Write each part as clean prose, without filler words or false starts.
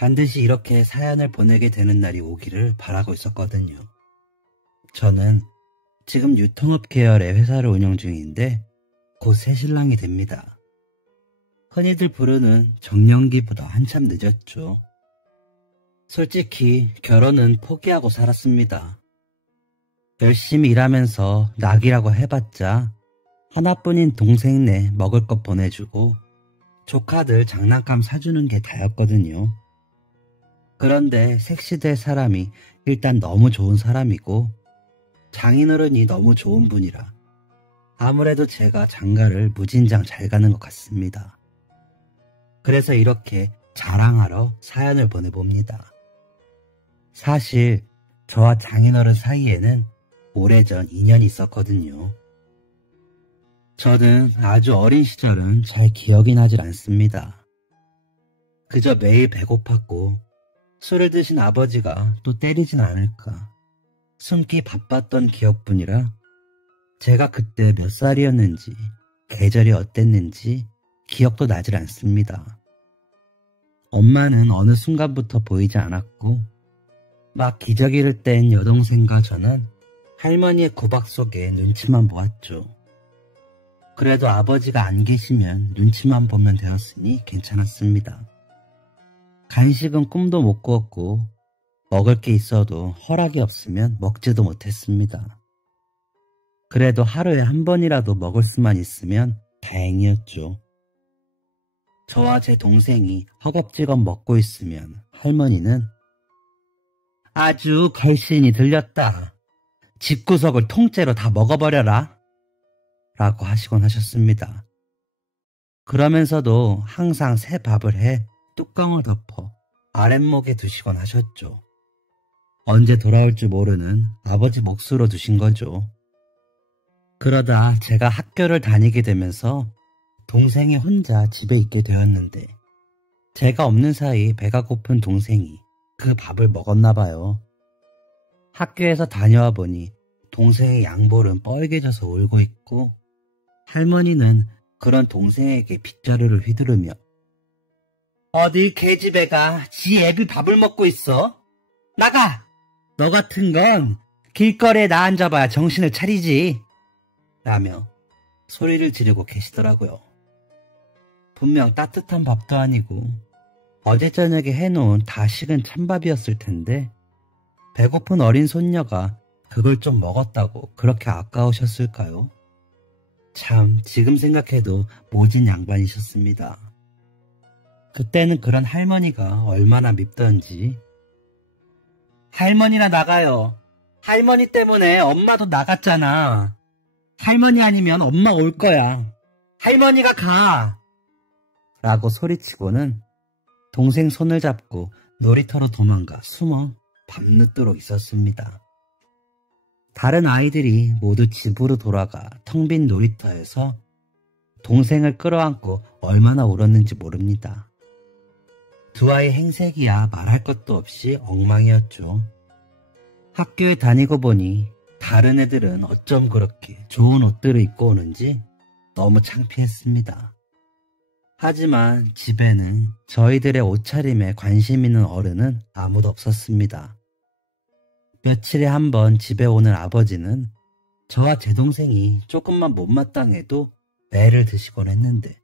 반드시 이렇게 사연을 보내게 되는 날이 오기를 바라고 있었거든요. 저는 지금 유통업 계열의 회사를 운영 중인데 곧 새신랑이 됩니다. 흔히들 부르는 정년기보다 한참 늦었죠. 솔직히 결혼은 포기하고 살았습니다. 열심히 일하면서 낙이라고 해봤자 하나뿐인 동생네 먹을 것 보내주고 조카들 장난감 사주는 게 다였거든요. 그런데 색시될 사람이 일단 너무 좋은 사람이고 장인어른이 너무 좋은 분이라 아무래도 제가 장가를 무진장 잘 가는 것 같습니다. 그래서 이렇게 자랑하러 사연을 보내봅니다. 사실 저와 장인어른 사이에는 오래전 인연이 있었거든요. 저는 아주 어린 시절은 잘 기억이 나질 않습니다. 그저 매일 배고팠고 술을 드신 아버지가 또 때리진 않을까 숨기 바빴던 기억뿐이라 제가 그때 몇 살이었는지 계절이 어땠는지 기억도 나질 않습니다. 엄마는 어느 순간부터 보이지 않았고 막 기저귀를 뗀 여동생과 저는 할머니의 구박 속에 눈치만 보았죠. 그래도 아버지가 안 계시면 눈치만 보면 되었으니 괜찮았습니다. 간식은 꿈도 못 꾸었고 먹을 게 있어도 허락이 없으면 먹지도 못했습니다. 그래도 하루에 한 번이라도 먹을 수만 있으면 다행이었죠. 저와 제 동생이 허겁지겁 먹고 있으면 할머니는 아주 걸신이 들렸다. 집구석을 통째로 다 먹어버려라. 라고 하시곤 하셨습니다. 그러면서도 항상 새 밥을 해 뚜껑을 덮어 아랫목에 두시곤 하셨죠. 언제 돌아올지 모르는 아버지 몫으로 두신 거죠. 그러다 제가 학교를 다니게 되면서 동생이 혼자 집에 있게 되었는데 제가 없는 사이 배가 고픈 동생이 그 밥을 먹었나 봐요. 학교에서 다녀와 보니 동생의 양볼은 뻘개져서 울고 있고 할머니는 그런 동생에게 빗자루를 휘두르며 어디 계집애가 지 애비 밥을 먹고 있어? 나가! 너 같은 건 길거리에 나 앉아봐야 정신을 차리지! 라며 소리를 지르고 계시더라고요. 분명 따뜻한 밥도 아니고 어제 저녁에 해놓은 다 식은 찬밥이었을 텐데 배고픈 어린 손녀가 그걸 좀 먹었다고 그렇게 아까우셨을까요? 참 지금 생각해도 모진 양반이셨습니다. 그때는 그런 할머니가 얼마나 밉던지. 할머니나 나가요. 할머니 때문에 엄마도 나갔잖아. 할머니 아니면 엄마 올 거야. 할머니가 가! 라고 소리치고는 동생 손을 잡고 놀이터로 도망가 숨어 밤늦도록 있었습니다. 다른 아이들이 모두 집으로 돌아가 텅 빈 놀이터에서 동생을 끌어안고 얼마나 울었는지 모릅니다. 두 아이 행색이야 말할 것도 없이 엉망이었죠. 학교에 다니고 보니 다른 애들은 어쩜 그렇게 좋은 옷들을 입고 오는지 너무 창피했습니다. 하지만 집에는 저희들의 옷차림에 관심 있는 어른은 아무도 없었습니다. 며칠에 한 번 집에 오는 아버지는 저와 제 동생이 조금만 못마땅해도 애를 드시곤 했는데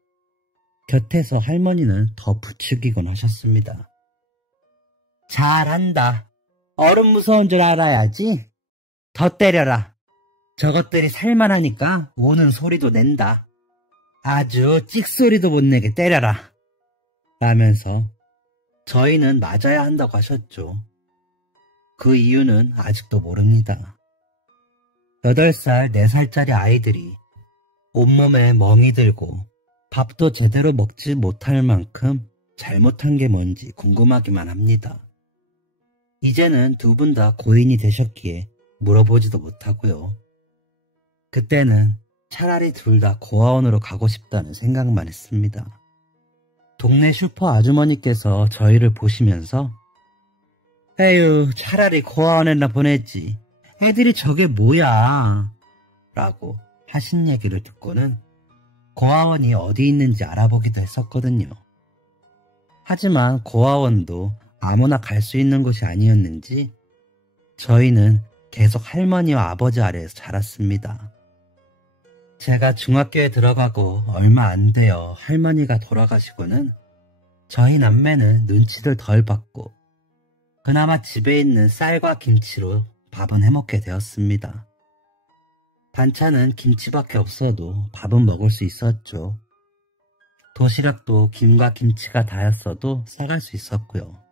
곁에서 할머니는 더 부추기곤 하셨습니다. 잘한다. 어른 무서운 줄 알아야지. 더 때려라. 저것들이 살만하니까 우는 소리도 낸다. 아주 찍소리도 못 내게 때려라. 라면서 저희는 맞아야 한다고 하셨죠. 그 이유는 아직도 모릅니다. 8살, 4살짜리 아이들이 온몸에 멍이 들고 밥도 제대로 먹지 못할 만큼 잘못한 게 뭔지 궁금하기만 합니다. 이제는 두 분 다 고인이 되셨기에 물어보지도 못하고요. 그때는 차라리 둘 다 고아원으로 가고 싶다는 생각만 했습니다. 동네 슈퍼 아주머니께서 저희를 보시면서 에휴, 차라리 고아원에나 보냈지. 애들이 저게 뭐야? 라고 하신 얘기를 듣고는 고아원이 어디 있는지 알아보기도 했었거든요. 하지만 고아원도 아무나 갈 수 있는 곳이 아니었는지 저희는 계속 할머니와 아버지 아래에서 자랐습니다. 제가 중학교에 들어가고 얼마 안 되어 할머니가 돌아가시고는 저희 남매는 눈치를 덜 받고 그나마 집에 있는 쌀과 김치로 밥은 해먹게 되었습니다. 반찬은 김치밖에 없어도 밥은 먹을 수 있었죠. 도시락도 김과 김치가 다였어도 싸갈 수 있었고요.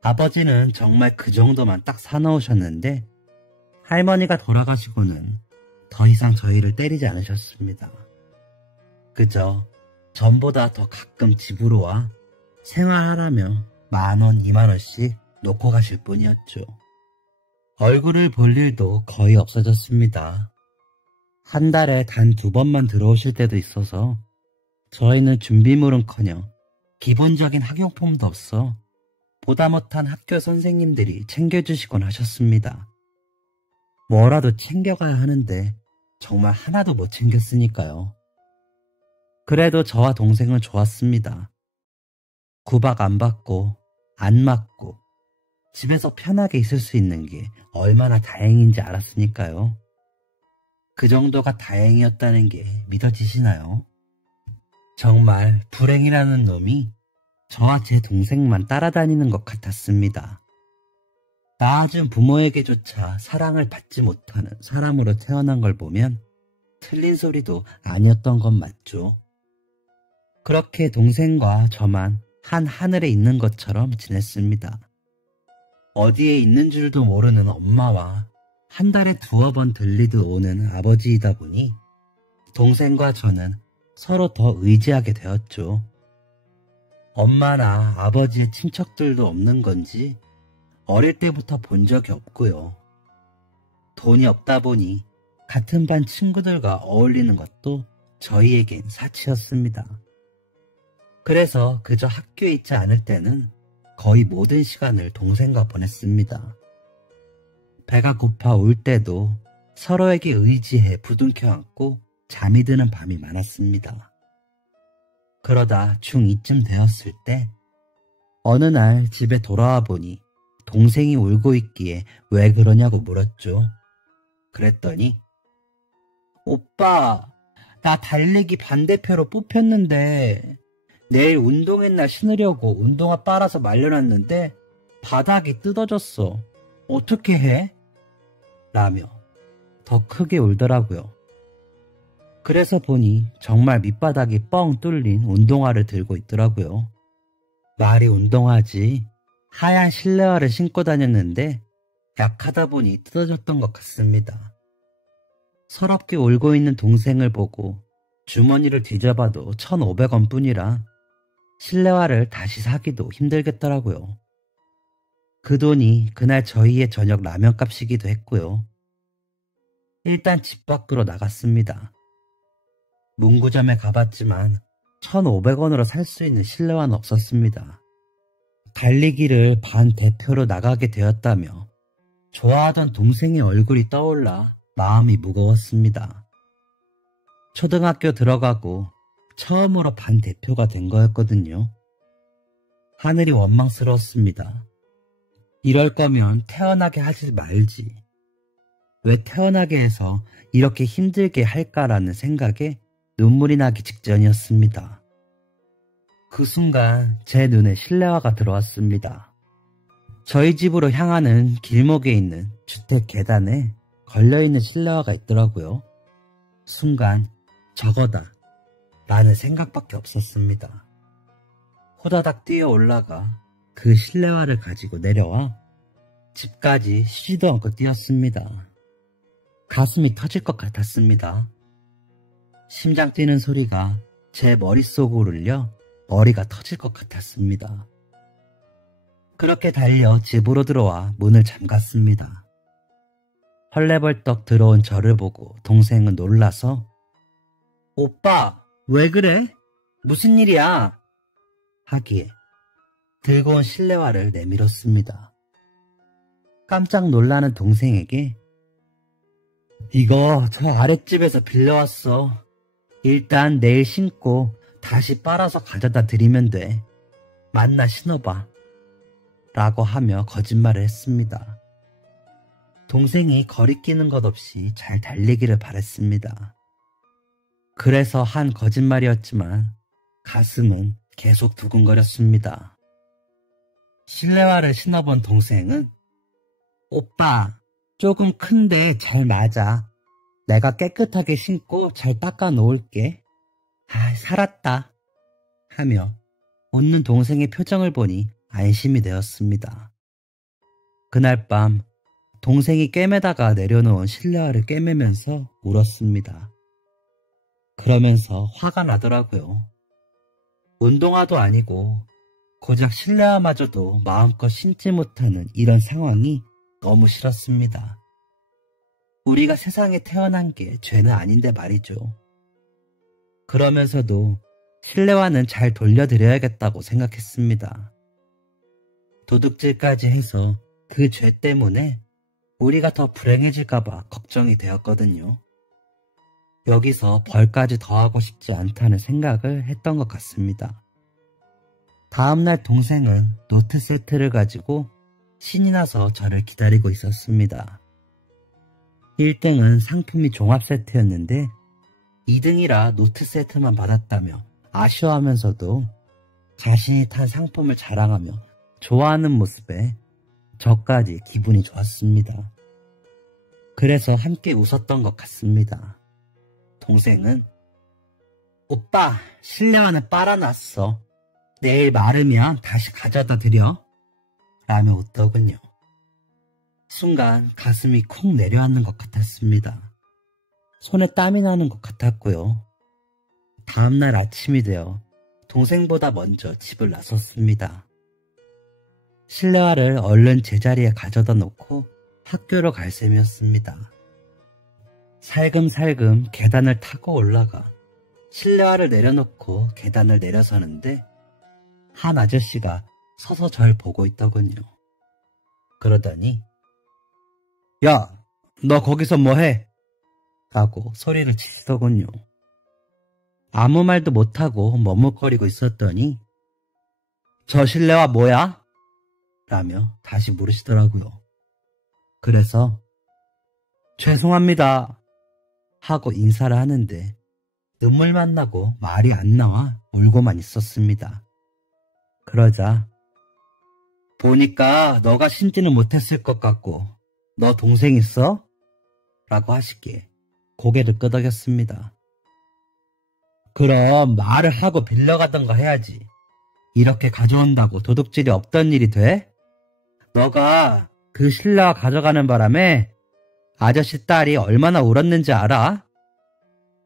아버지는 정말 그 정도만 딱 사놓으셨는데 할머니가 돌아가시고는 더 이상 저희를 때리지 않으셨습니다. 그저 전보다 더 가끔 집으로 와 생활하라며 10,000원, 20,000원씩 놓고 가실 뿐이었죠. 얼굴을 볼 일도 거의 없어졌습니다. 한 달에 단 2번만 들어오실 때도 있어서 저희는 준비물은커녕 기본적인 학용품도 없어 보다 못한 학교 선생님들이 챙겨주시곤 하셨습니다. 뭐라도 챙겨가야 하는데 정말 하나도 못 챙겼으니까요. 그래도 저와 동생은 좋았습니다. 구박 안 받고 안 맞고 집에서 편하게 있을 수 있는 게 얼마나 다행인지 알았으니까요. 그 정도가 다행이었다는 게 믿어지시나요? 정말 불행이라는 놈이 저와 제 동생만 따라다니는 것 같았습니다. 낳아준 부모에게조차 사랑을 받지 못하는 사람으로 태어난 걸 보면 틀린 소리도 아니었던 건 맞죠. 그렇게 동생과 저만 한 하늘에 있는 것처럼 지냈습니다. 어디에 있는 줄도 모르는 엄마와 한 달에 2번 들리듯 오는 아버지이다 보니 동생과 저는 서로 더 의지하게 되었죠. 엄마나 아버지의 친척들도 없는 건지 어릴 때부터 본 적이 없고요. 돈이 없다 보니 같은 반 친구들과 어울리는 것도 저희에겐 사치였습니다. 그래서 그저 학교에 있지 않을 때는 거의 모든 시간을 동생과 보냈습니다. 배가 고파 올 때도 서로에게 의지해 부둥켜 안고 잠이 드는 밤이 많았습니다. 그러다 중2쯤 되었을 때 어느 날 집에 돌아와 보니 동생이 울고 있기에 왜 그러냐고 물었죠. 그랬더니 오빠, 나 달리기 반대표로 뽑혔는데 내일 운동회 날 신으려고 운동화 빨아서 말려놨는데 바닥이 뜯어졌어. 어떻게 해? 라며 더 크게 울더라고요. 그래서 보니 정말 밑바닥이 뻥 뚫린 운동화를 들고 있더라고요. 말이 운동화지 하얀 실내화를 신고 다녔는데 약하다 보니 뜯어졌던 것 같습니다. 서럽게 울고 있는 동생을 보고 주머니를 뒤져봐도 1,500원 뿐이라 실내화를 다시 사기도 힘들겠더라고요. 그 돈이 그날 저희의 저녁 라면값이기도 했고요. 일단 집 밖으로 나갔습니다. 문구점에 가봤지만 1,500원으로 살 수 있는 실내화는 없었습니다. 달리기를 반 대표로 나가게 되었다며 좋아하던 동생의 얼굴이 떠올라 마음이 무거웠습니다. 초등학교 들어가고 처음으로 반 대표가 된 거였거든요. 하늘이 원망스러웠습니다. 이럴 거면 태어나게 하지 말지. 왜 태어나게 해서 이렇게 힘들게 할까라는 생각에 눈물이 나기 직전이었습니다. 그 순간 제 눈에 실내화가 들어왔습니다. 저희 집으로 향하는 길목에 있는 주택 계단에 걸려있는 실내화가 있더라고요. 순간 저거다 라는 생각밖에 없었습니다. 호다닥 뛰어 올라가 그 실내화를 가지고 내려와 집까지 쉬지도 않고 뛰었습니다. 가슴이 터질 것 같았습니다. 심장 뛰는 소리가 제 머릿속으로 울려 머리가 터질 것 같았습니다. 그렇게 달려 집으로 들어와 문을 잠갔습니다. 헐레벌떡 들어온 저를 보고 동생은 놀라서 오빠, 왜 그래? 무슨 일이야? 하기에 들고 온 실내화를 내밀었습니다. 깜짝 놀라는 동생에게 이거 저 아랫집에서 빌려왔어. 일단 내일 신고 다시 빨아서 가져다 드리면 돼. 만나 신어봐. 라고 하며 거짓말을 했습니다. 동생이 거리끼는 것 없이 잘 달리기를 바랬습니다. 그래서 한 거짓말이었지만 가슴은 계속 두근거렸습니다. 실내화를 신어본 동생은 오빠, 조금 큰데 잘 맞아. 내가 깨끗하게 신고 잘 닦아 놓을게. 살았다. 하며 웃는 동생의 표정을 보니 안심이 되었습니다. 그날 밤 동생이 꿰매다가 내려놓은 실내화를 꿰매면서 울었습니다. 그러면서 화가 나더라고요. 운동화도 아니고 고작 실내화마저도 마음껏 신지 못하는 이런 상황이 너무 싫었습니다. 우리가 세상에 태어난 게 죄는 아닌데 말이죠. 그러면서도 실내화는 잘 돌려드려야겠다고 생각했습니다. 도둑질까지 해서 그 죄 때문에 우리가 더 불행해질까봐 걱정이 되었거든요. 여기서 벌까지 더하고 싶지 않다는 생각을 했던 것 같습니다. 다음날 동생은 노트 세트를 가지고 신이 나서 저를 기다리고 있었습니다. 1등은 상품이 종합 세트였는데 2등이라 노트 세트만 받았다며 아쉬워하면서도 자신이 탄 상품을 자랑하며 좋아하는 모습에 저까지 기분이 좋았습니다. 그래서 함께 웃었던 것 같습니다. 동생은 오빠, 실내화는 빨아놨어. 내일 마르면 다시 가져다 드려. 라며 웃더군요. 순간 가슴이 쿵 내려앉는 것 같았습니다. 손에 땀이 나는 것 같았고요. 다음날 아침이 되어 동생보다 먼저 집을 나섰습니다. 실내화를 얼른 제자리에 가져다 놓고 학교로 갈 셈이었습니다. 살금살금 계단을 타고 올라가 실내화를 내려놓고 계단을 내려서는데 한 아저씨가 서서 절 보고 있더군요. 그러더니 야, 너 거기서 뭐해? 라고 소리를 치더군요. 아무 말도 못하고 머뭇거리고 있었더니 저 실내화 뭐야? 라며 다시 물으시더라고요. 그래서 죄송합니다 하고 인사를 하는데 눈물만 나고 말이 안 나와 울고만 있었습니다. 그러자 보니까 너가 신지는 못했을 것 같고 너 동생 있어? 라고 하시기에 고개를 끄덕였습니다. 그럼 말을 하고 빌려가던가 해야지. 이렇게 가져온다고 도둑질이 없던 일이 돼? 너가 그 실내화 가져가는 바람에 아저씨 딸이 얼마나 울었는지 알아?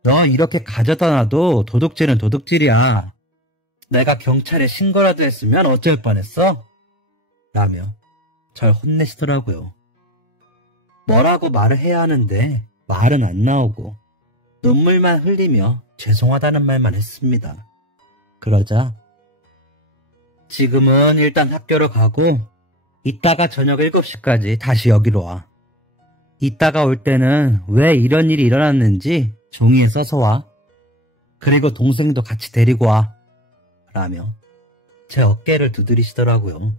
너 이렇게 가져다 놔도 도둑질은 도둑질이야. 내가 경찰에 신고라도 했으면 어쩔 뻔했어? 라며 절 혼내시더라고요. 뭐라고 말을 해야 하는데 말은 안 나오고 눈물만 흘리며 죄송하다는 말만 했습니다. 그러자 지금은 일단 학교로 가고 이따가 저녁 7시까지 다시 여기로 와. 이따가 올 때는 왜 이런 일이 일어났는지 종이에 써서 와. 그리고 동생도 같이 데리고 와. 라며 제 어깨를 두드리시더라고요.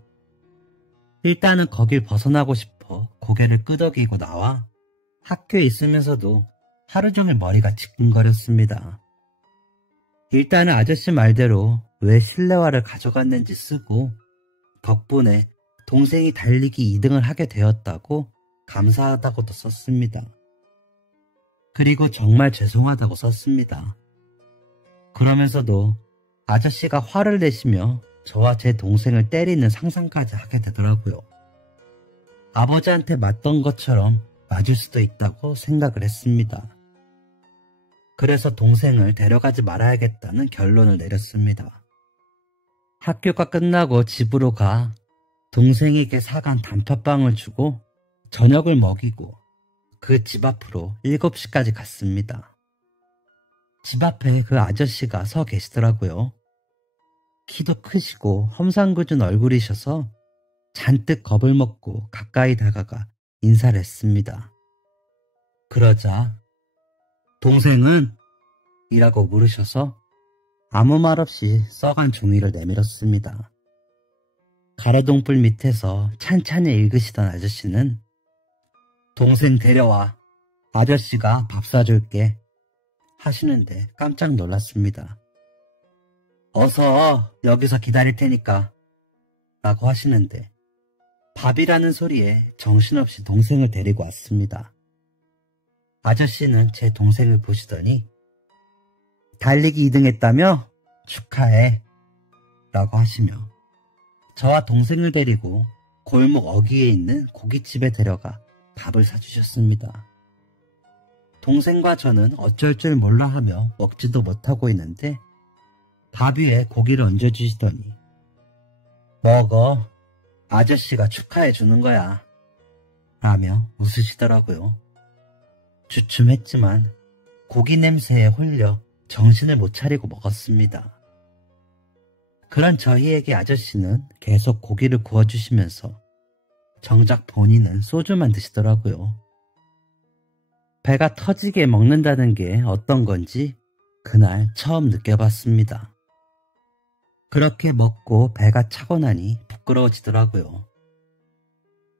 일단은 거길 벗어나고 싶어 고개를 끄덕이고 나와 학교에 있으면서도 하루 종일 머리가 지끈거렸습니다. 일단은 아저씨 말대로 왜 실내화를 가져갔는지 쓰고 덕분에 동생이 달리기 2등을 하게 되었다고 감사하다고도 썼습니다. 그리고 정말 죄송하다고 썼습니다. 그러면서도 아저씨가 화를 내시며 저와 제 동생을 때리는 상상까지 하게 되더라고요. 아버지한테 맞던 것처럼 맞을 수도 있다고 생각을 했습니다. 그래서 동생을 데려가지 말아야겠다는 결론을 내렸습니다. 학교가 끝나고 집으로 가 동생에게 사간 단팥빵을 주고 저녁을 먹이고 그 집 앞으로 7시까지 갔습니다. 집 앞에 그 아저씨가 서 계시더라고요. 키도 크시고 험상궂은 얼굴이셔서 잔뜩 겁을 먹고 가까이 다가가 인사를 했습니다. 그러자 동생은? 이라고 물으셔서 아무 말 없이 써간 종이를 내밀었습니다. 가로등불 밑에서 찬찬히 읽으시던 아저씨는 동생 데려와. 아저씨가 밥 사줄게. 하시는데 깜짝 놀랐습니다. 어서 여기서 기다릴 테니까 라고 하시는데 밥이라는 소리에 정신없이 동생을 데리고 왔습니다. 아저씨는 제 동생을 보시더니 달리기 2등했다며? 축하해 라고 하시며 저와 동생을 데리고 골목 어귀에 있는 고깃집에 데려가 밥을 사주셨습니다. 동생과 저는 어쩔 줄 몰라 하며 먹지도 못하고 있는데 밥 위에 고기를 얹어주시더니 먹어. 아저씨가 축하해 주는 거야. 라며 웃으시더라고요. 주춤했지만 고기 냄새에 홀려 정신을 못 차리고 먹었습니다. 그런 저희에게 아저씨는 계속 고기를 구워주시면서 정작 본인은 소주만 드시더라고요. 배가 터지게 먹는다는 게 어떤 건지 그날 처음 느껴봤습니다. 그렇게 먹고 배가 차고 나니 부끄러워지더라고요.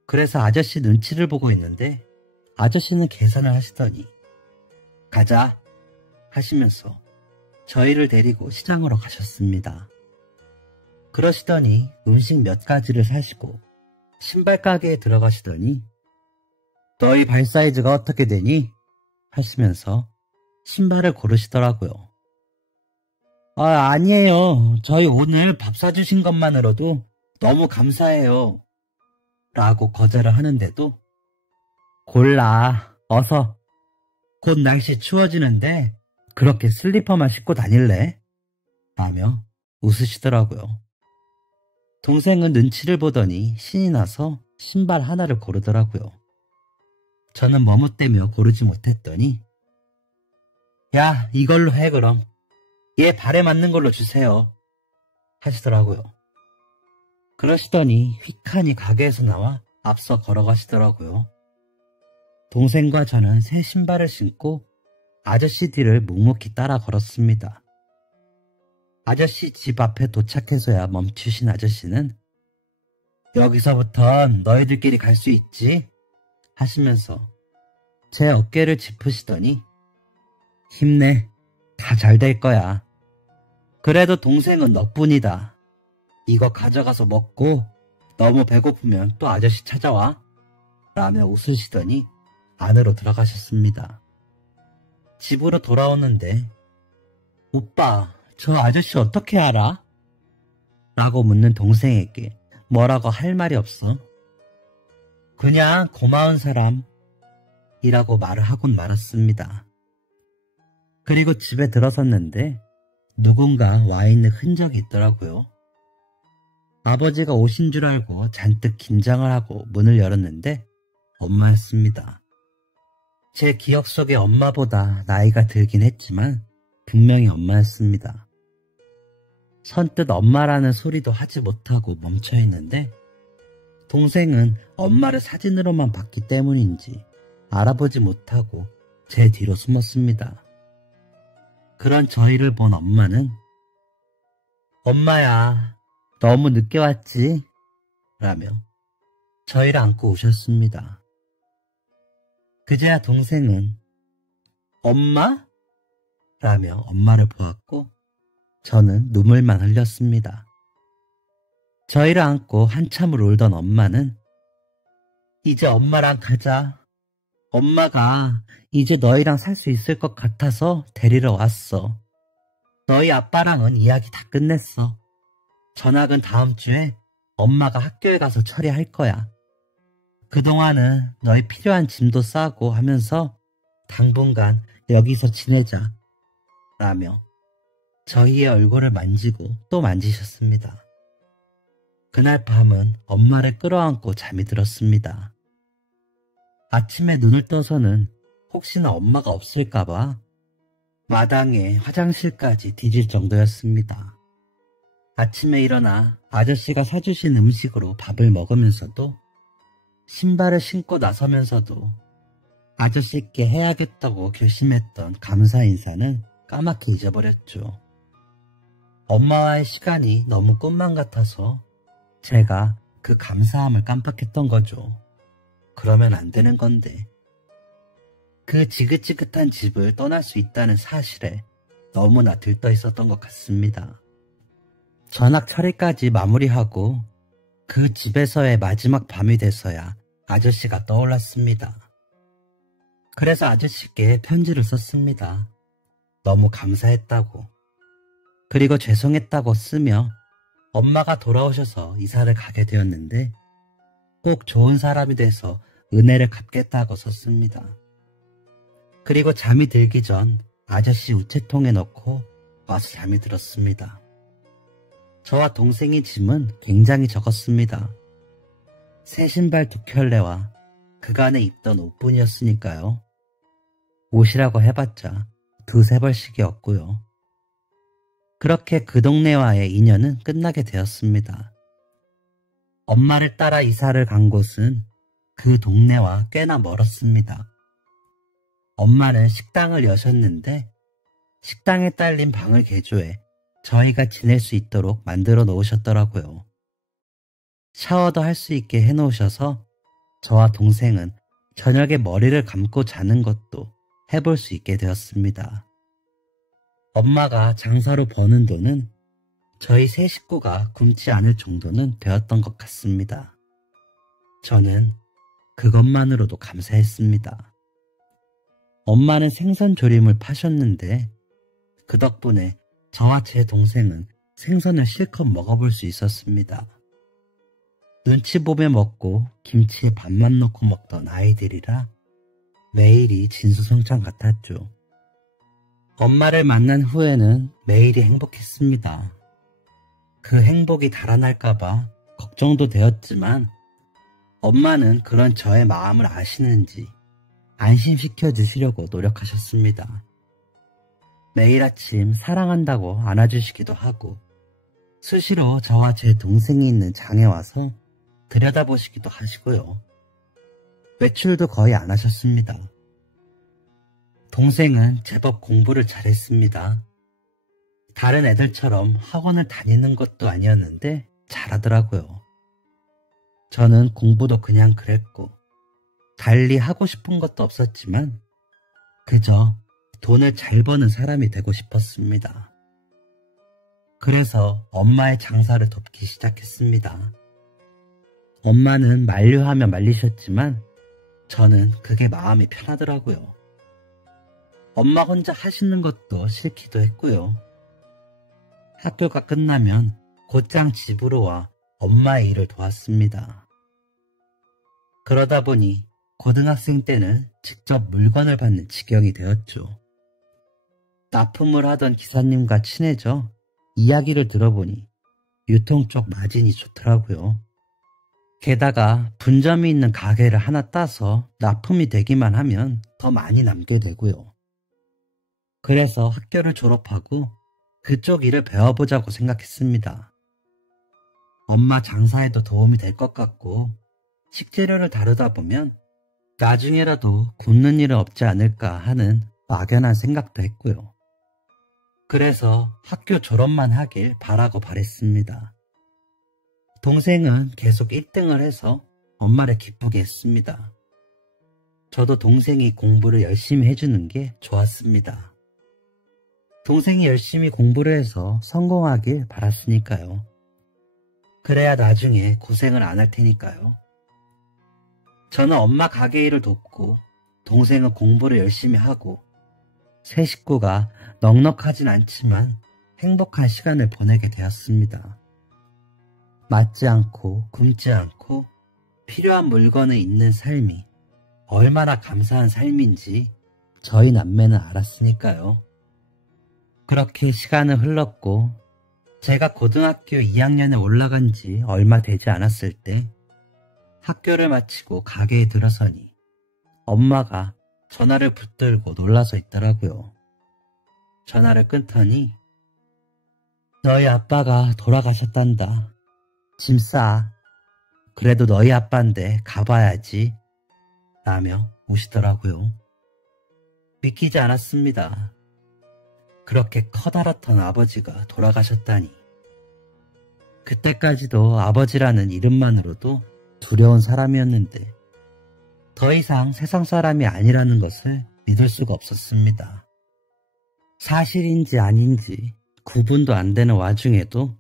그래서 아저씨 눈치를 보고 있는데 아저씨는 계산을 하시더니 가자 하시면서 저희를 데리고 시장으로 가셨습니다. 그러시더니 음식 몇 가지를 사시고 신발 가게에 들어가시더니 너희 발 사이즈가 어떻게 되니? 하시면서 신발을 고르시더라고요. 아니에요. 저희 오늘 밥 사주신 것만으로도 너무 감사해요. 라고 거절을 하는데도 골라. 어서. 곧 날씨 추워지는데 그렇게 슬리퍼만 신고 다닐래? 라며 웃으시더라고요. 동생은 눈치를 보더니 신이 나서 신발 하나를 고르더라고요. 저는 머뭇대며 고르지 못했더니 야, 이걸로 해 그럼. 얘 발에 맞는 걸로 주세요. 하시더라고요. 그러시더니 휙하니 가게에서 나와 앞서 걸어가시더라고요. 동생과 저는 새 신발을 신고 아저씨 뒤를 묵묵히 따라 걸었습니다. 아저씨 집 앞에 도착해서야 멈추신 아저씨는 여기서부턴 너희들끼리 갈 수 있지? 하시면서 제 어깨를 짚으시더니 힘내. 다 잘 될 거야. 그래도 동생은 너뿐이다. 이거 가져가서 먹고 너무 배고프면 또 아저씨 찾아와. 라며 웃으시더니 안으로 들어가셨습니다. 집으로 돌아오는데 오빠, 저 아저씨 어떻게 알아? 라고 묻는 동생에게 뭐라고 할 말이 없어. 그냥 고마운 사람이라고 말을 하곤 말았습니다. 그리고 집에 들어섰는데 누군가 와 있는 흔적이 있더라고요. 아버지가 오신 줄 알고 잔뜩 긴장을 하고 문을 열었는데 엄마였습니다. 제 기억 속에 엄마보다 나이가 들긴 했지만 분명히 엄마였습니다. 선뜻 엄마라는 소리도 하지 못하고 멈춰있는데 동생은 엄마를 사진으로만 봤기 때문인지 알아보지 못하고 제 뒤로 숨었습니다. 그런 저희를 본 엄마는 엄마야, 너무 늦게 왔지? 라며 저희를 안고 오셨습니다. 그제야 동생은 엄마? 라며 엄마를 보았고 저는 눈물만 흘렸습니다. 저희를 안고 한참을 울던 엄마는 이제 엄마랑 가자. 엄마가 이제 너희랑 살 수 있을 것 같아서 데리러 왔어. 너희 아빠랑은 이야기 다 끝냈어. 전학은 다음 주에 엄마가 학교에 가서 처리할 거야. 그동안은 너희 필요한 짐도 싸고 하면서 당분간 여기서 지내자. 라며 저희의 얼굴을 만지고 또 만지셨습니다. 그날 밤은 엄마를 끌어안고 잠이 들었습니다. 아침에 눈을 떠서는 혹시나 엄마가 없을까봐 마당에 화장실까지 뒤질 정도였습니다. 아침에 일어나 아저씨가 사주신 음식으로 밥을 먹으면서도 신발을 신고 나서면서도 아저씨께 해야겠다고 결심했던 감사 인사는 까맣게 잊어버렸죠. 엄마와의 시간이 너무 꿈만 같아서 제가 그 감사함을 깜빡했던 거죠. 그러면 안 되는 건데. 그 지긋지긋한 집을 떠날 수 있다는 사실에 너무나 들떠 있었던 것 같습니다. 전학 처리까지 마무리하고 그 집에서의 마지막 밤이 돼서야 아저씨가 떠올랐습니다. 그래서 아저씨께 편지를 썼습니다. 너무 감사했다고. 그리고 죄송했다고 쓰며 엄마가 돌아오셔서 이사를 가게 되었는데 꼭 좋은 사람이 돼서 은혜를 갚겠다고 썼습니다. 그리고 잠이 들기 전 아저씨 우체통에 넣고 와서 잠이 들었습니다. 저와 동생의 짐은 굉장히 적었습니다. 새 신발 2켤레와 그간에 입던 옷뿐이었으니까요. 옷이라고 해봤자 2~3벌씩이었고요. 그렇게 그 동네와의 인연은 끝나게 되었습니다. 엄마를 따라 이사를 간 곳은 그 동네와 꽤나 멀었습니다. 엄마는 식당을 여셨는데 식당에 딸린 방을 개조해 저희가 지낼 수 있도록 만들어 놓으셨더라고요. 샤워도 할 수 있게 해놓으셔서 저와 동생은 저녁에 머리를 감고 자는 것도 해볼 수 있게 되었습니다. 엄마가 장사로 버는 돈은 저희 세 식구가 굶지 않을 정도는 되었던 것 같습니다. 저는 그것만으로도 감사했습니다. 엄마는 생선 조림을 파셨는데 그 덕분에 저와 제 동생은 생선을 실컷 먹어볼 수 있었습니다. 눈치 보며 먹고 김치에 밥만 넣고 먹던 아이들이라 매일이 진수성찬 같았죠. 엄마를 만난 후에는 매일이 행복했습니다. 그 행복이 달아날까봐 걱정도 되었지만 엄마는 그런 저의 마음을 아시는지 안심시켜 주시려고 노력하셨습니다. 매일 아침 사랑한다고 안아주시기도 하고 수시로 저와 제 동생이 있는 장에 와서 들여다보시기도 하시고요. 외출도 거의 안 하셨습니다. 동생은 제법 공부를 잘했습니다. 다른 애들처럼 학원을 다니는 것도 아니었는데 잘하더라고요. 저는 공부도 그냥 그랬고 달리 하고 싶은 것도 없었지만 그저 돈을 잘 버는 사람이 되고 싶었습니다. 그래서 엄마의 장사를 돕기 시작했습니다. 엄마는 만류하며 말리셨지만 저는 그게 마음이 편하더라고요. 엄마 혼자 하시는 것도 싫기도 했고요. 학교가 끝나면 곧장 집으로 와 엄마의 일을 도왔습니다. 그러다 보니 고등학생 때는 직접 물건을 받는 지경이 되었죠. 납품을 하던 기사님과 친해져 이야기를 들어보니 유통 쪽 마진이 좋더라고요. 게다가 분점이 있는 가게를 하나 따서 납품이 되기만 하면 더 많이 남게 되고요. 그래서 학교를 졸업하고 그쪽 일을 배워보자고 생각했습니다. 엄마 장사에도 도움이 될 것 같고 식재료를 다루다 보면 나중에라도 굶는 일은 없지 않을까 하는 막연한 생각도 했고요. 그래서 학교 졸업만 하길 바라고 바랬습니다. 동생은 계속 1등을 해서 엄마를 기쁘게 했습니다. 저도 동생이 공부를 열심히 해주는 게 좋았습니다. 동생이 열심히 공부를 해서 성공하길 바랐으니까요. 그래야 나중에 고생을 안 할 테니까요. 저는 엄마 가게 일을 돕고 동생은 공부를 열심히 하고 세 식구가 넉넉하진 않지만 행복한 시간을 보내게 되었습니다. 맞지 않고 굶지 않고 필요한 물건을 있는 삶이 얼마나 감사한 삶인지 저희 남매는 알았으니까요. 그렇게 시간은 흘렀고 제가 고등학교 2학년에 올라간 지 얼마 되지 않았을 때 학교를 마치고 가게에 들어서니 엄마가 전화를 붙들고 놀라서 있더라고요. 전화를 끊더니 너희 아빠가 돌아가셨단다. 짐 싸. 그래도 너희 아빠인데 가봐야지. 라며 우시더라고요. 믿기지 않았습니다. 그렇게 커다랗던 아버지가 돌아가셨다니. 그때까지도 아버지라는 이름만으로도 두려운 사람이었는데 더 이상 세상 사람이 아니라는 것을 믿을 수가 없었습니다. 사실인지 아닌지 구분도 안 되는 와중에도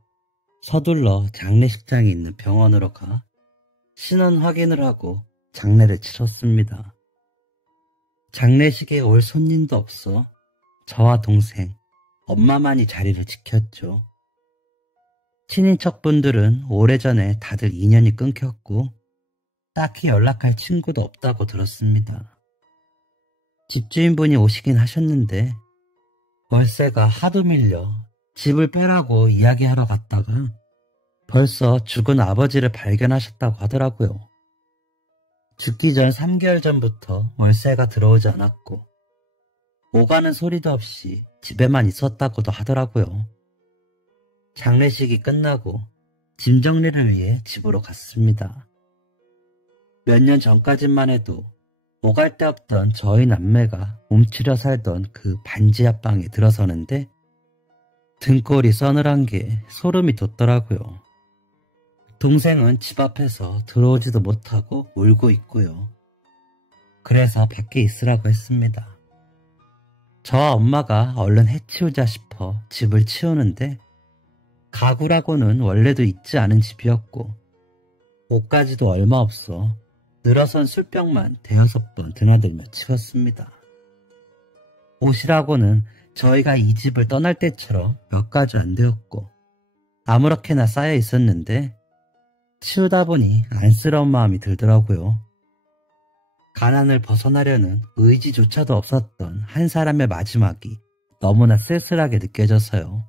서둘러 장례식장이 있는 병원으로 가 신원 확인을 하고 장례를 치렀습니다. 장례식에 올 손님도 없어 저와 동생, 엄마만이 자리를 지켰죠. 친인척분들은 오래전에 다들 인연이 끊겼고 딱히 연락할 친구도 없다고 들었습니다. 집주인분이 오시긴 하셨는데 월세가 하도 밀려 집을 빼라고 이야기하러 갔다가 벌써 죽은 아버지를 발견하셨다고 하더라고요. 죽기 전 3개월 전부터 월세가 들어오지 않았고 오가는 소리도 없이 집에만 있었다고도 하더라고요. 장례식이 끝나고 짐 정리를 위해 집으로 갔습니다. 몇 년 전까지만 해도 오갈 데 없던 저희 남매가 움츠려 살던 그 반지 앞방에 들어서는데 등골이 서늘한 게 소름이 돋더라고요. 동생은 집 앞에서 들어오지도 못하고 울고 있고요. 그래서 밖에 있으라고 했습니다. 저와 엄마가 얼른 해치우자 싶어 집을 치우는데 가구라고는 원래도 있지 않은 집이었고 옷가지도 얼마 없어 늘어선 술병만 대여섯 번 드나들며 치웠습니다. 옷이라고는 저희가 이 집을 떠날 때처럼 몇 가지 안 되었고 아무렇게나 쌓여 있었는데 치우다 보니 안쓰러운 마음이 들더라고요. 가난을 벗어나려는 의지조차도 없었던 한 사람의 마지막이 너무나 쓸쓸하게 느껴져서요.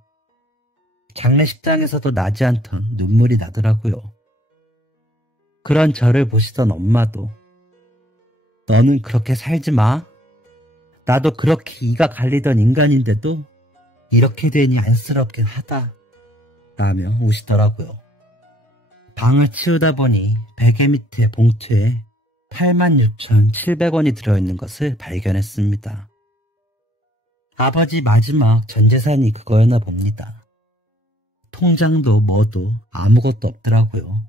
장례식장에서도 나지 않던 눈물이 나더라고요. 그런 저를 보시던 엄마도 너는 그렇게 살지 마. 나도 그렇게 이가 갈리던 인간인데도 이렇게 되니 안쓰럽긴 하다 라며 우시더라고요. 방을 치우다 보니 베개 밑에 봉투에 86,700원이 들어있는 것을 발견했습니다. 아버지 마지막 전재산이 그거였나 봅니다. 통장도 뭐도 아무것도 없더라고요.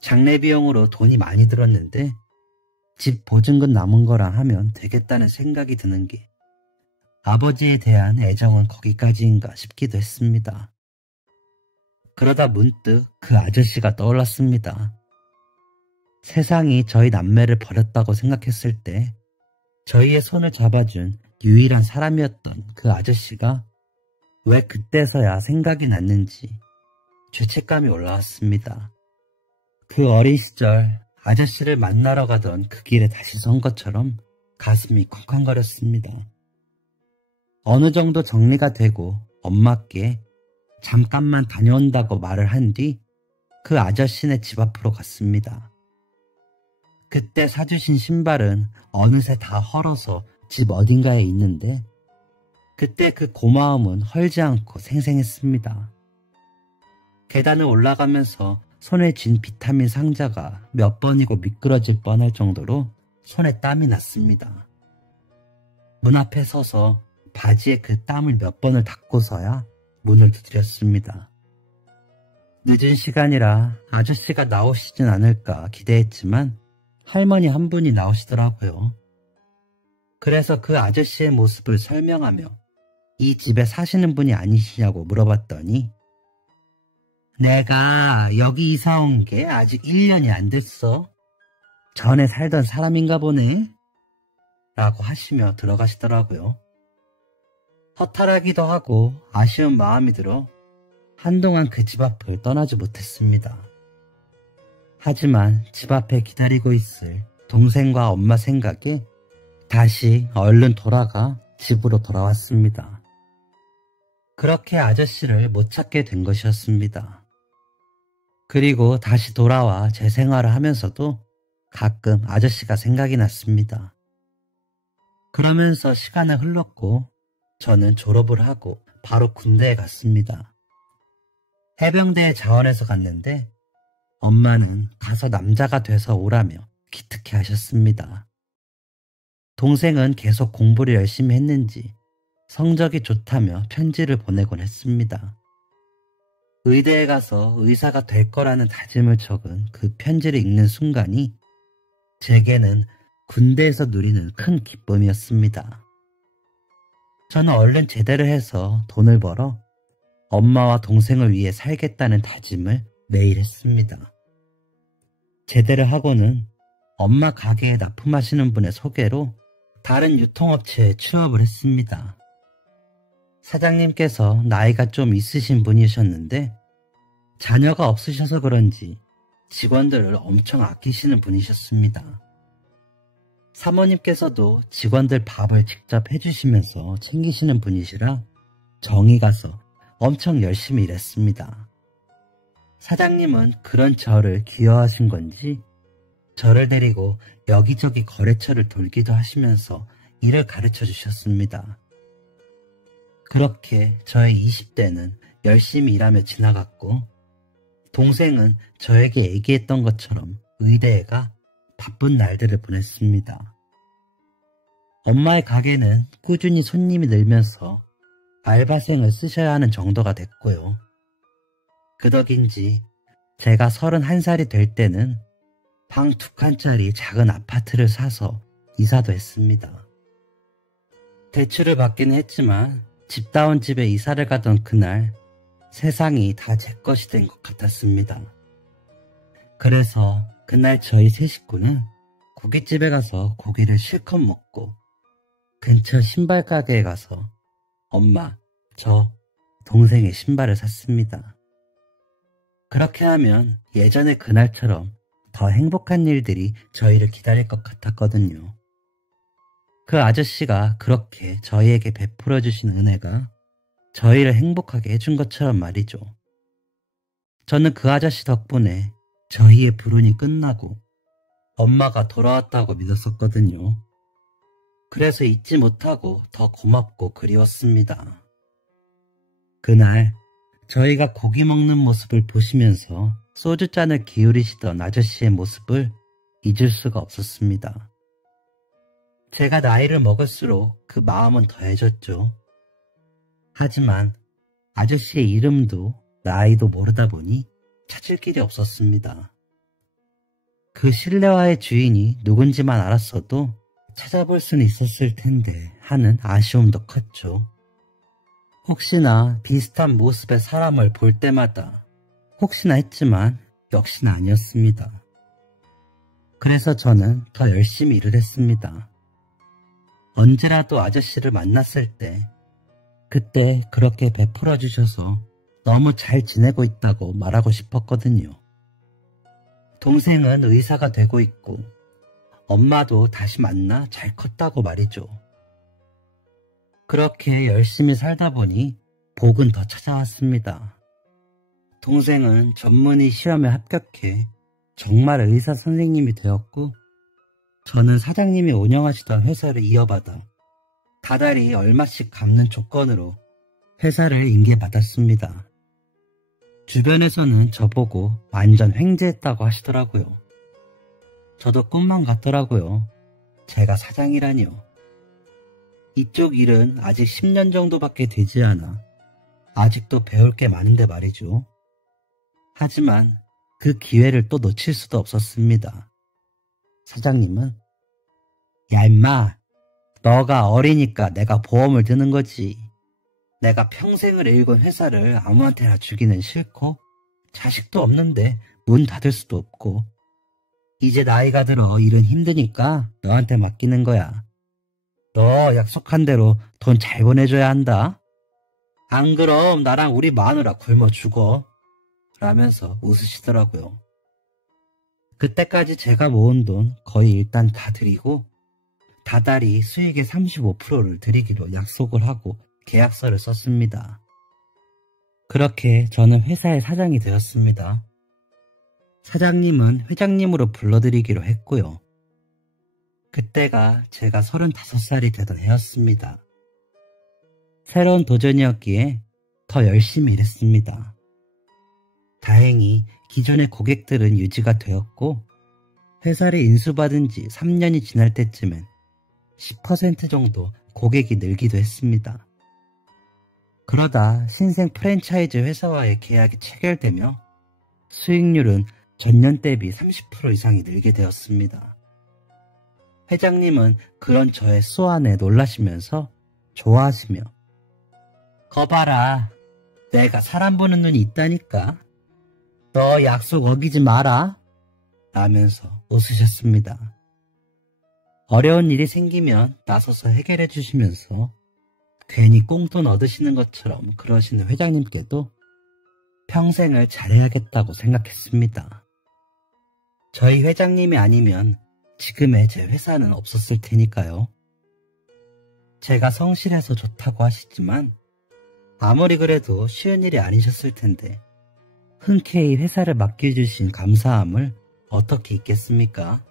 장례 비용으로 돈이 많이 들었는데 집 보증금 남은 거랑 하면 되겠다는 생각이 드는 게 아버지에 대한 애정은 거기까지인가 싶기도 했습니다. 그러다 문득 그 아저씨가 떠올랐습니다. 세상이 저희 남매를 버렸다고 생각했을 때 저희의 손을 잡아준 유일한 사람이었던 그 아저씨가 왜 그때서야 생각이 났는지 죄책감이 올라왔습니다. 그 어린 시절 아저씨를 만나러 가던 그 길에 다시 선 것처럼 가슴이 쿵쾅거렸습니다. 어느 정도 정리가 되고 엄마께 잠깐만 다녀온다고 말을 한 뒤 그 아저씨네 집 앞으로 갔습니다. 그때 사주신 신발은 어느새 다 헐어서 집 어딘가에 있는데 그때 그 고마움은 헐지 않고 생생했습니다. 계단을 올라가면서 손에 쥔 비타민 상자가 몇 번이고 미끄러질 뻔할 정도로 손에 땀이 났습니다. 문 앞에 서서 바지에 그 땀을 몇 번을 닦고서야 문을 두드렸습니다. 늦은 시간이라 아저씨가 나오시진 않을까 기대했지만 할머니 한 분이 나오시더라고요. 그래서 그 아저씨의 모습을 설명하며 이 집에 사시는 분이 아니시냐고 물어봤더니 내가 여기 이사 온 게 아직 1년이 안 됐어. 전에 살던 사람인가 보네. 라고 하시며 들어가시더라고요. 허탈하기도 하고 아쉬운 마음이 들어 한동안 그 집 앞을 떠나지 못했습니다. 하지만 집 앞에 기다리고 있을 동생과 엄마 생각에 다시 얼른 돌아가 집으로 돌아왔습니다. 그렇게 아저씨를 못 찾게 된 것이었습니다. 그리고 다시 돌아와 제 생활을 하면서도 가끔 아저씨가 생각이 났습니다. 그러면서 시간은 흘렀고 저는 졸업을 하고 바로 군대에 갔습니다. 해병대에 자원해서 갔는데 엄마는 가서 남자가 돼서 오라며 기특해 하셨습니다. 동생은 계속 공부를 열심히 했는지 성적이 좋다며 편지를 보내곤 했습니다. 의대에 가서 의사가 될 거라는 다짐을 적은 그 편지를 읽는 순간이 제게는 군대에서 누리는 큰 기쁨이었습니다. 저는 얼른 제대를 해서 돈을 벌어 엄마와 동생을 위해 살겠다는 다짐을 매일 했습니다. 제대를 하고는 엄마 가게에 납품하시는 분의 소개로 다른 유통업체에 취업을 했습니다. 사장님께서 나이가 좀 있으신 분이셨는데 자녀가 없으셔서 그런지 직원들을 엄청 아끼시는 분이셨습니다. 사모님께서도 직원들 밥을 직접 해주시면서 챙기시는 분이시라 정이 가서 엄청 열심히 일했습니다. 사장님은 그런 저를 기여하신 건지 저를 데리고 여기저기 거래처를 돌기도 하시면서 일을 가르쳐 주셨습니다. 그렇게 저의 20대는 열심히 일하며 지나갔고 동생은 저에게 얘기했던 것처럼 의대에 가 바쁜 날들을 보냈습니다. 엄마의 가게는 꾸준히 손님이 늘면서 알바생을 쓰셔야 하는 정도가 됐고요. 그 덕인지 제가 31살이 될 때는 방 2칸짜리 작은 아파트를 사서 이사도 했습니다. 대출을 받기는 했지만 집다운 집에 이사를 가던 그날 세상이 다 제 것이 된 것 같았습니다. 그래서 그날 저희 세 식구는 고깃집에 가서 고기를 실컷 먹고 근처 신발 가게에 가서 엄마, 저, 동생의 신발을 샀습니다. 그렇게 하면 예전의 그날처럼 더 행복한 일들이 저희를 기다릴 것 같았거든요. 그 아저씨가 그렇게 저희에게 베풀어 주신 은혜가 저희를 행복하게 해준 것처럼 말이죠. 저는 그 아저씨 덕분에 저희의 불운이 끝나고 엄마가 돌아왔다고 믿었었거든요. 그래서 잊지 못하고 더 고맙고 그리웠습니다. 그날 저희가 고기 먹는 모습을 보시면서 소주잔을 기울이시던 아저씨의 모습을 잊을 수가 없었습니다. 제가 나이를 먹을수록 그 마음은 더해졌죠. 하지만 아저씨의 이름도 나이도 모르다 보니 찾을 길이 없었습니다. 그 실내화의 주인이 누군지만 알았어도 찾아볼 수는 있었을 텐데 하는 아쉬움도 컸죠. 혹시나 비슷한 모습의 사람을 볼 때마다 혹시나 했지만 역시나 아니었습니다. 그래서 저는 더 열심히 일을 했습니다. 언제라도 아저씨를 만났을 때 그때 그렇게 베풀어 주셔서 너무 잘 지내고 있다고 말하고 싶었거든요. 동생은 의사가 되고 있고 엄마도 다시 만나 잘 컸다고 말이죠. 그렇게 열심히 살다 보니 복은 더 찾아왔습니다. 동생은 전문의 시험에 합격해 정말 의사 선생님이 되었고 저는 사장님이 운영하시던 회사를 이어받아 다달이 얼마씩 갚는 조건으로 회사를 인계받았습니다. 주변에서는 저보고 완전 횡재했다고 하시더라고요. 저도 꿈만 같더라고요. 제가 사장이라니요. 이쪽 일은 아직 10년 정도밖에 되지 않아 아직도 배울 게 많은데 말이죠. 하지만 그 기회를 또 놓칠 수도 없었습니다. 사장님은 야 임마, 너가 어리니까 내가 보험을 드는 거지. 내가 평생을 일군 회사를 아무한테나 주기는 싫고 자식도 없는데 문 닫을 수도 없고 이제 나이가 들어 일은 힘드니까 너한테 맡기는 거야. 너 약속한 대로 돈 잘 보내줘야 한다. 안 그럼 나랑 우리 마누라 굶어 죽어. 라면서 웃으시더라고요. 그때까지 제가 모은 돈 거의 일단 다 드리고 다달이 수익의 35%를 드리기로 약속을 하고 계약서를 썼습니다. 그렇게 저는 회사의 사장이 되었습니다. 사장님은 회장님으로 불러드리기로 했고요. 그때가 제가 35살이 되던 해였습니다. 새로운 도전이었기에 더 열심히 일했습니다. 다행히 기존의 고객들은 유지가 되었고 회사를 인수받은 지 3년이 지날 때쯤엔 10% 정도 고객이 늘기도 했습니다. 그러다 신생 프랜차이즈 회사와의 계약이 체결되며 수익률은 전년 대비 30% 이상이 늘게 되었습니다. 회장님은 그런 저의 수완에 놀라시면서 좋아하시며 거봐라, 내가 사람 보는 눈이 있다니까. 너 약속 어기지 마라 라면서 웃으셨습니다. 어려운 일이 생기면 나서서 해결해 주시면서 괜히 꽁돈 얻으시는 것처럼 그러시는 회장님께도 평생을 잘해야겠다고 생각했습니다. 저희 회장님이 아니면 지금의 제 회사는 없었을 테니까요. 제가 성실해서 좋다고 하시지만 아무리 그래도 쉬운 일이 아니셨을 텐데 흔쾌히 회사를 맡겨주신 감사함을 어떻게 잊겠습니까?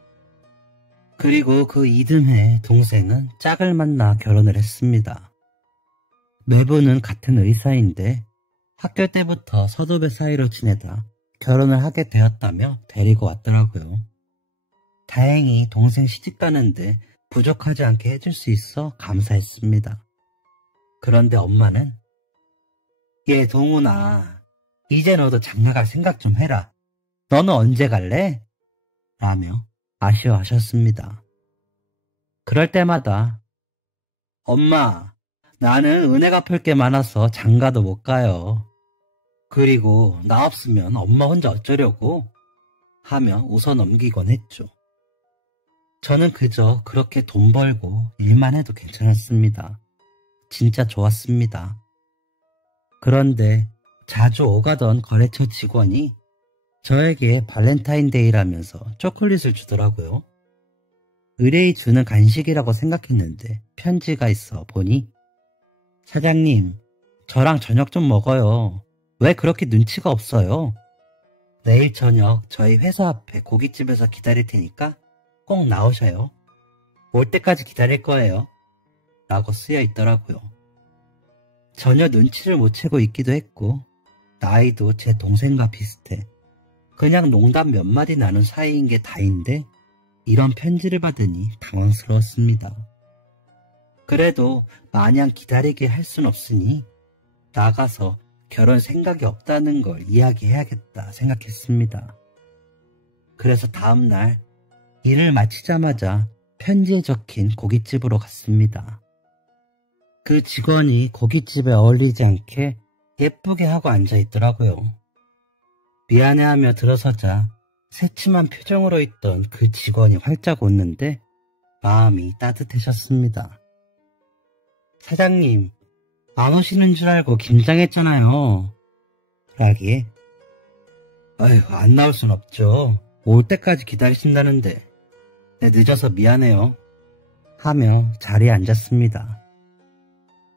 그리고 그 이듬해 동생은 짝을 만나 결혼을 했습니다. 매부는 같은 의사인데 학교 때부터 서도배 사이로 지내다 결혼을 하게 되었다며 데리고 왔더라고요. 다행히 동생 시집 가는데 부족하지 않게 해줄 수 있어 감사했습니다. 그런데 엄마는 얘 동훈아, 이제 너도 장가갈 생각 좀 해라. 너는 언제 갈래? 라며 아쉬워하셨습니다. 그럴 때마다 엄마, 나는 은혜 갚을 게 많아서 장가도 못 가요. 그리고 나 없으면 엄마 혼자 어쩌려고? 하며 웃어 넘기곤 했죠. 저는 그저 그렇게 돈 벌고 일만 해도 괜찮았습니다. 진짜 좋았습니다. 그런데 자주 오가던 거래처 직원이 저에게 발렌타인데이라면서 초콜릿을 주더라고요. 의뢰이 주는 간식이라고 생각했는데 편지가 있어 보니 사장님, 저랑 저녁 좀 먹어요. 왜 그렇게 눈치가 없어요? 내일 저녁 저희 회사 앞에 고깃집에서 기다릴 테니까 꼭 나오셔요. 올 때까지 기다릴 거예요. 라고 쓰여 있더라고요. 전혀 눈치를 못 채고 있기도 했고 나이도 제 동생과 비슷해. 그냥 농담 몇 마디 나눈 사이인 게 다인데 이런 편지를 받으니 당황스러웠습니다. 그래도 마냥 기다리게 할 순 없으니 나가서 결혼 생각이 없다는 걸 이야기해야겠다 생각했습니다. 그래서 다음날 일을 마치자마자 편지에 적힌 고깃집으로 갔습니다. 그 직원이 고깃집에 어울리지 않게 예쁘게 하고 앉아있더라고요. 미안해하며 들어서자 새침한 표정으로 있던 그 직원이 활짝 웃는데 마음이 따뜻해졌습니다. 사장님, 안 오시는 줄 알고 긴장했잖아요. 라기에 아휴, 안 나올 순 없죠. 올 때까지 기다리신다는데 늦어서 미안해요. 하며 자리에 앉았습니다.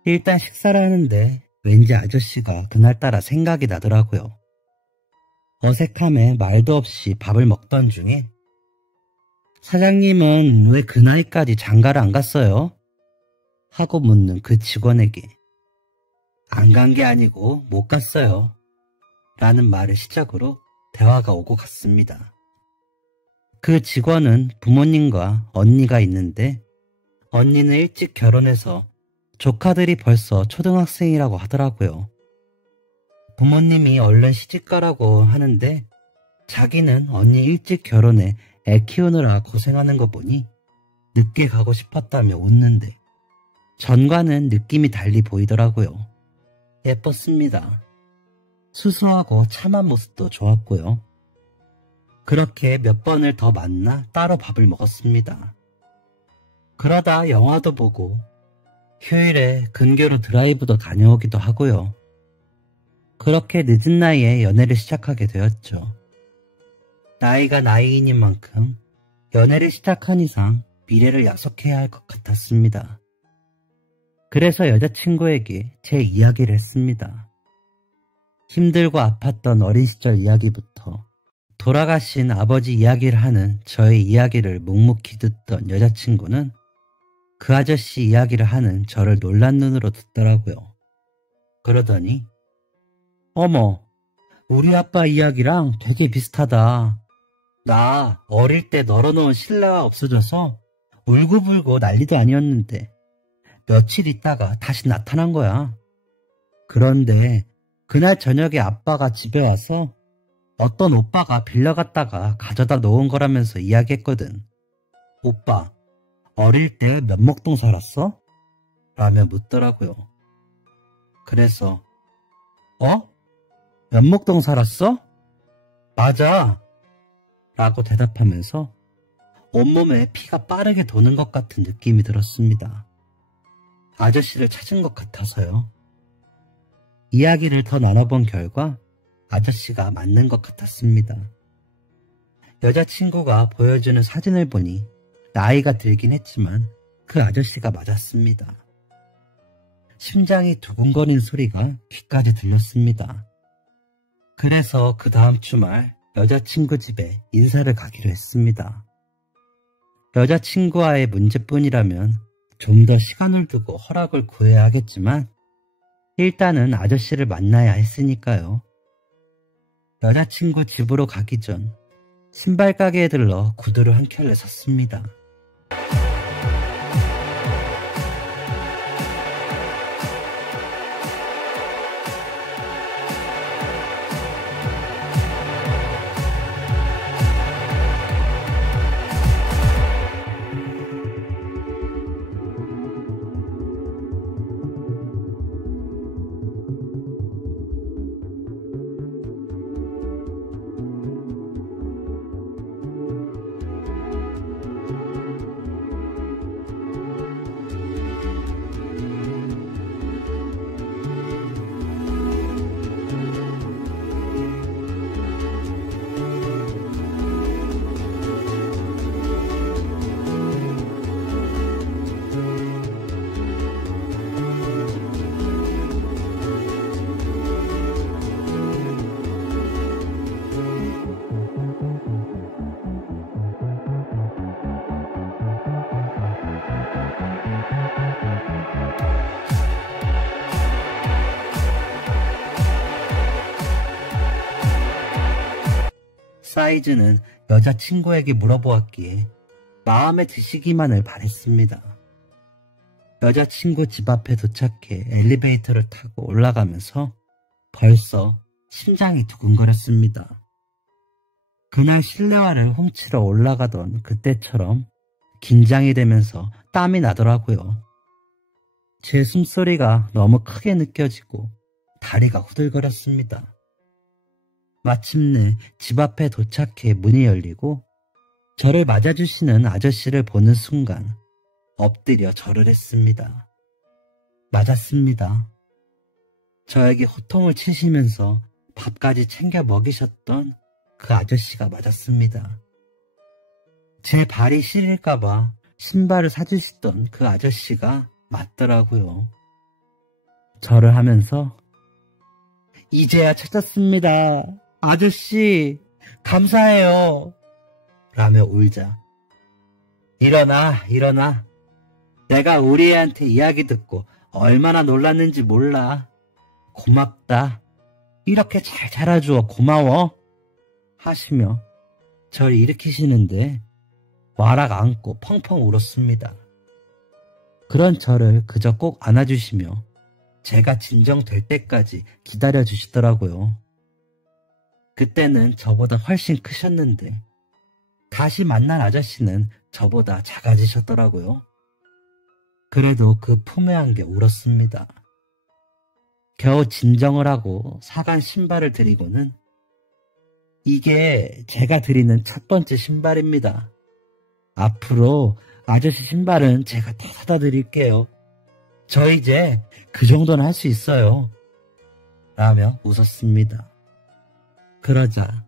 일단 식사를 하는데 왠지 아저씨가 그날따라 생각이 나더라고요. 어색함에 말도 없이 밥을 먹던 중에 사장님은 왜 그 나이까지 장가를 안 갔어요? 하고 묻는 그 직원에게 안 간 게 아니고 못 갔어요. 라는 말을 시작으로 대화가 오고 갔습니다. 그 직원은 부모님과 언니가 있는데 언니는 일찍 결혼해서 조카들이 벌써 초등학생이라고 하더라고요. 부모님이 얼른 시집가라고 하는데 자기는 언니 일찍 결혼해 애 키우느라 고생하는 거 보니 늦게 가고 싶었다며 웃는데 전과는 느낌이 달리 보이더라고요. 예뻤습니다. 수수하고 참한 모습도 좋았고요. 그렇게 몇 번을 더 만나 따로 밥을 먹었습니다. 그러다 영화도 보고 휴일에 근교로 드라이브도 다녀오기도 하고요. 그렇게 늦은 나이에 연애를 시작하게 되었죠. 나이가 나이인 만큼 연애를 시작한 이상 미래를 약속해야 할 것 같았습니다. 그래서 여자친구에게 제 이야기를 했습니다. 힘들고 아팠던 어린 시절 이야기부터 돌아가신 아버지 이야기를 하는 저의 이야기를 묵묵히 듣던 여자친구는 그 아저씨 이야기를 하는 저를 놀란 눈으로 듣더라고요. 그러더니 어머, 우리 아빠 이야기랑 되게 비슷하다. 나 어릴 때 널어놓은 신라가 없어져서 울고불고 난리도 아니었는데 며칠 있다가 다시 나타난 거야. 그런데 그날 저녁에 아빠가 집에 와서 어떤 오빠가 빌려갔다가 가져다 놓은 거라면서 이야기했거든. 오빠, 어릴 때 면목동 살았어? 라며 묻더라고요. 그래서 면목동 살았어? 맞아. 라고 대답하면서 온몸에 피가 빠르게 도는 것 같은 느낌이 들었습니다. 아저씨를 찾은 것 같아서요. 이야기를 더 나눠본 결과 아저씨가 맞는 것 같았습니다. 여자친구가 보여주는 사진을 보니 나이가 들긴 했지만 그 아저씨가 맞았습니다. 심장이 두근거리는 소리가 귀까지 들렸습니다. 그래서 그 다음 주말 여자친구 집에 인사를 가기로 했습니다. 여자친구와의 문제뿐이라면 좀 더 시간을 두고 허락을 구해야 하겠지만 일단은 아저씨를 만나야 했으니까요. 여자친구 집으로 가기 전 신발 가게에 들러 구두를 한 켤레 샀습니다. 사이즈는 여자친구에게 물어보았기에 마음에 드시기만을 바랬습니다. 여자친구 집 앞에 도착해 엘리베이터를 타고 올라가면서 벌써 심장이 두근거렸습니다. 그날 실내화를 훔치러 올라가던 그때처럼 긴장이 되면서 땀이 나더라고요. 제 숨소리가 너무 크게 느껴지고 다리가 후들거렸습니다. 마침내 집 앞에 도착해 문이 열리고 저를 맞아주시는 아저씨를 보는 순간 엎드려 절을 했습니다. 맞았습니다. 저에게 호통을 치시면서 밥까지 챙겨 먹이셨던 그 아저씨가 맞았습니다. 제 발이 시릴까봐 신발을 사주시던 그 아저씨가 맞더라고요. 절을 하면서 이제야 찾았습니다. 아저씨, 감사해요. 라며 울자. 일어나, 일어나. 내가 우리 애한테 이야기 듣고 얼마나 놀랐는지 몰라. 고맙다. 이렇게 잘 자라주어 고마워. 하시며 절 일으키시는데 와락 안고 펑펑 울었습니다. 그런 저를 그저 꼭 안아주시며 제가 진정될 때까지 기다려주시더라고요. 그때는 저보다 훨씬 크셨는데 다시 만난 아저씨는 저보다 작아지셨더라고요. 그래도 그 품에 안겨 울었습니다. 겨우 진정을 하고 사간 신발을 드리고는 이게 제가 드리는 첫 번째 신발입니다. 앞으로 아저씨 신발은 제가 다 사다 드릴게요. 저 이제 그 정도는 할 수 있어요. 라며 웃었습니다. 그러자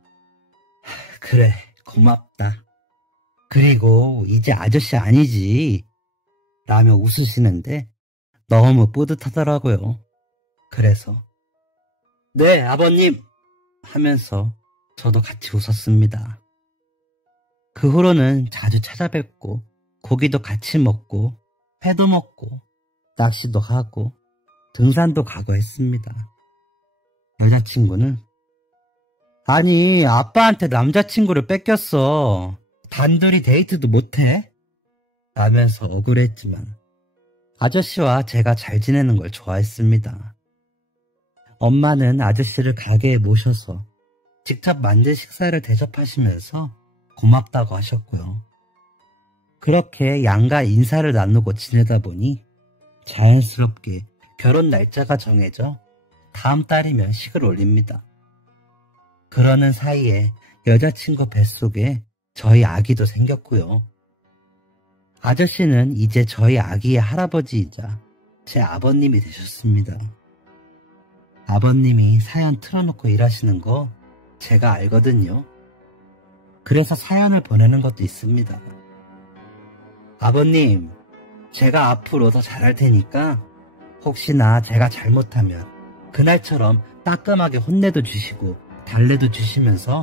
그래 고맙다. 그리고 이제 아저씨 아니지. 라며 웃으시는데 너무 뿌듯하더라고요. 그래서 네 아버님 하면서 저도 같이 웃었습니다. 그 후로는 자주 찾아뵙고 고기도 같이 먹고 회도 먹고 낚시도 하고 등산도 가고 했습니다. 여자친구는 아니 아빠한테 남자친구를 뺏겼어. 단둘이 데이트도 못해? 라면서 억울했지만 아저씨와 제가 잘 지내는 걸 좋아했습니다. 엄마는 아저씨를 가게에 모셔서 직접 만든 식사를 대접하시면서 고맙다고 하셨고요. 그렇게 양가 인사를 나누고 지내다 보니 자연스럽게 결혼 날짜가 정해져 다음 달이면 식을 올립니다. 그러는 사이에 여자친구 뱃속에 저희 아기도 생겼고요. 아저씨는 이제 저희 아기의 할아버지이자 제 아버님이 되셨습니다. 아버님이 사연 틀어놓고 일하시는 거 제가 알거든요. 그래서 사연을 보내는 것도 있습니다. 아버님, 제가 앞으로 더 잘할 테니까 혹시나 제가 잘못하면 그날처럼 따끔하게 혼내도 주시고 달래도 주시면서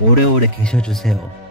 오래오래 계셔주세요.